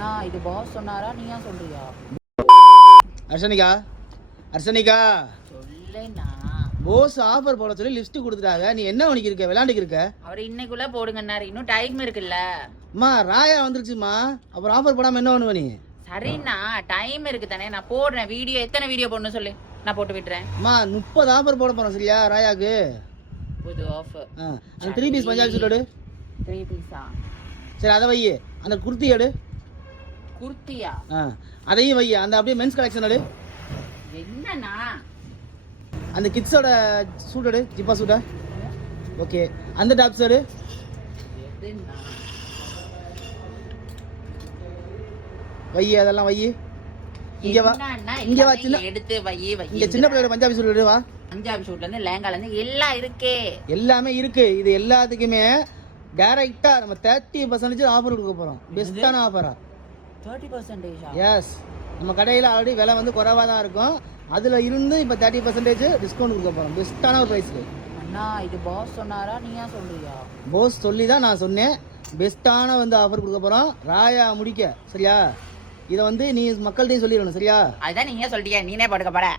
அண்ணா இது பாஸ் சொன்னாரா நீயா சொல்றியா? அர்ச்சனிகா அர்ச்சனிகா சொல்லேண்ணா. போஸ் ஆஃபர் போட சொல்லி லிஸ்ட் கொடுத்துட்டாங்க. நீ என்ன பண்ணிக்கு இருக்க? விளையாண்டுக்கு இருக்க? அவர் இன்னைக்குள்ள போடுங்கன்னாரு. இன்னும் டைம் இருக்குல்ல. அம்மா ராயா வந்துருச்சுமா. அப்புறம் ஆஃபர் போடாம என்ன பண்ணுவ நீ? சரிண்ணா டைம் இருக்கு தானே, நான் போடுறேன். வீடியோ எத்தனை வீடியோ போடணும் சொல்லு, நான் போட்டு விட்டுறேன். அம்மா 30 ஆஃபர் போட போறோம் சரியா ராயாக்கு? புது ஆஃபர். அந்த 3 பீஸ் பஞ்சாபி சூட் எடு. 3 பீஸா? சரி அதை வை. அந்த குர்த்தி எடு. குர்த்தியா? அதையும் வை. அந்த அப்படியே மென்ஸ் கலெக்ஷன் எடு. என்னண்ணா? அந்த கிட்ஸோட சூட் எடு. ஜிப்பா சூட்டா? ஓகே. அந்த டாப்ஸ் எடு. எதுண்ணா? வை. அதெல்லாம் வை. இங்க வா. இங்க வா. சின்ன எடுத்து வை வை. இங்க சின்ன பிள்ளையோட பஞ்சாபி சூட் எடு. வா. பஞ்சாபி சூட்ல இருந்து லேங்கால இருந்து எல்லாம் இருக்கே. எல்லாமே இருக்கு. இது எல்லாத்துக்குமே டைரக்டா நம்ம 30% ஆஃபர் கொடுக்க போறோம். பெஸ்டான ஆஃபரா? 30%? எஸ். நம்ம கடையில் ஆல்ரெடி விலை வந்து குறைவாக தான் இருக்கும். அதில் இருந்து இப்போ 30% டிஸ்கவுண்ட் கொடுக்க போகிறோம். பெஸ்ட்டான ஒரு ப்ரைஸ்க்கு. அண்ணா இது பாஸ் சொன்னாரா நீயா சொல்றியா? போஸ் சொல்லி தான் நான் சொன்னேன். பெஸ்ட்டான வந்து ஆஃபர் கொடுக்க போகிறோம். ராயா முடிக்க சரியா? இதை வந்து நீ மக்கள்கிட்டையும் சொல்லிடணும் சரியா? அதுதான் நீங்க சொல்லிட்டீங்க, நீனே போட்டுக்க போற.